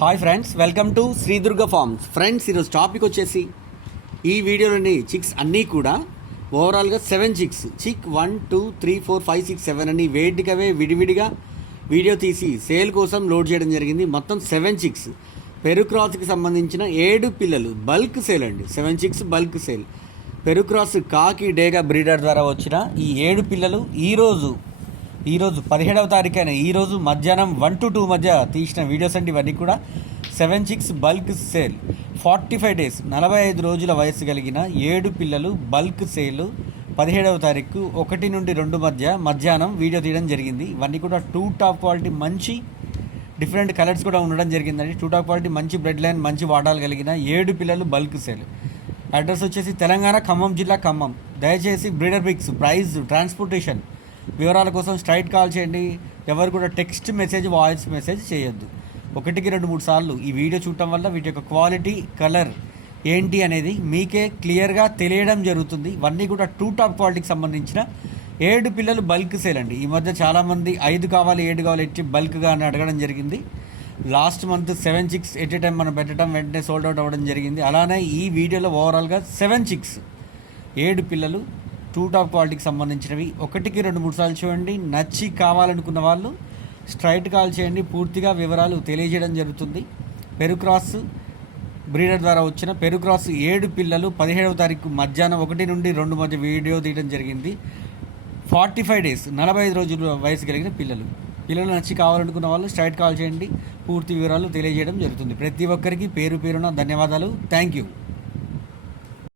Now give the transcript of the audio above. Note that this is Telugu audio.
Hi friends, welcome to Sri Durga farms. Friends, ఈరోజు టాపిక్ వచ్చేసి ఈ వీడియోలోని చిక్స్ అన్నీ కూడా ఓవరాల్గా 7 చిక్స్, చిక్ 1 2 3 4 5 6 7 అని వేటికవే విడివిడిగా వీడియో తీసి సేల్ కోసం లోడ్ చేయడం జరిగింది. మొత్తం 7 చిక్స్ పెరుక్రాస్కి సంబంధించిన 7 పిల్లలు బల్క్ సేల్ అండి. 7 చిక్స్ బల్క్ సేల్. పెరుక్రాస్ కాకి డేగా బ్రీడర్ ద్వారా వచ్చిన ఈ 7 పిల్లలు ఈరోజు 17వ తారీఖైన ఈరోజు మధ్యాహ్నం 1 to 2 మధ్య తీసిన వీడియోస్ అండి. ఇవన్నీ కూడా 7 చిక్స్ బల్క్ సేల్. 45 డేస్ 45 రోజుల వయసు కలిగిన 7 పిల్లలు బల్క్ సేల్ 17వ తారీఖు 1 నుండి 2 మధ్య మధ్యాహ్నం వీడియో తీయడం జరిగింది. ఇవన్నీ కూడా 2 టాప్ క్వాలిటీ మంచి డిఫరెంట్ కలర్స్ కూడా ఉండడం జరిగిందండి. 2 టాప్ క్వాలిటీ మంచి బ్రెడ్ లైన్ మంచి వాటాలు కలిగిన 7 పిల్లలు బల్క్ సేల్. అడ్రస్ వచ్చేసి తెలంగాణ ఖమ్మం జిల్లా ఖమ్మం. దయచేసి బ్రీడర్ పిక్స్, ప్రైస్, ట్రాన్స్పోర్టేషన్ వివరాల కోసం స్ట్రైట్ కాల్ చేయండి. ఎవరు కూడా టెక్స్ట్ మెసేజ్, వాయిస్ మెసేజ్ చేయొద్దు. 1-2-3 సార్లు ఈ వీడియో చూడటం వల్ల వీటి యొక్క క్వాలిటీ, కలర్ ఏంటి అనేది మీకే క్లియర్గా తెలియడం జరుగుతుంది. ఇవన్నీ కూడా 2 టాప్ క్వాలిటీకి సంబంధించిన 7 పిల్లలు బల్క్ సేల్ అండి. ఈ మధ్య చాలామంది 5 కావాలి 7 కావాలి ఎట్టి బల్క్గా అని అడగడం జరిగింది. Last month 7 chicks at a time మనం పెట్టడం వెంటనే సోల్డ్ అవుట్ అవ్వడం జరిగింది. అలానే ఈ వీడియోలో ఓవరాల్గా 7 చిక్స్ 7 పిల్లలు 2 టాప్ క్వాలిటీకి సంబంధించినవి. 1-2-3 సార్లు చూడండి. నచ్చి కావాలనుకున్న వాళ్ళు స్ట్రైట్ కాల్ చేయండి. పూర్తిగా వివరాలు తెలియజేయడం జరుగుతుంది. పెరుక్రాస్ బ్రీడర్ ద్వారా వచ్చిన పెరుక్రాస్ 7 పిల్లలు 17వ తారీఖు మధ్యాహ్నం 1 నుండి 2 మధ్య వీడియో తీయడం జరిగింది. 45 డేస్ 45 రోజుల వయసు కలిగిన పిల్లలు నచ్చి కావాలనుకున్న వాళ్ళు స్ట్రైట్ కాల్ చేయండి. పూర్తి వివరాలు తెలియజేయడం జరుగుతుంది. ప్రతి ఒక్కరికి పేరు పేరున ధన్యవాదాలు. Thank you.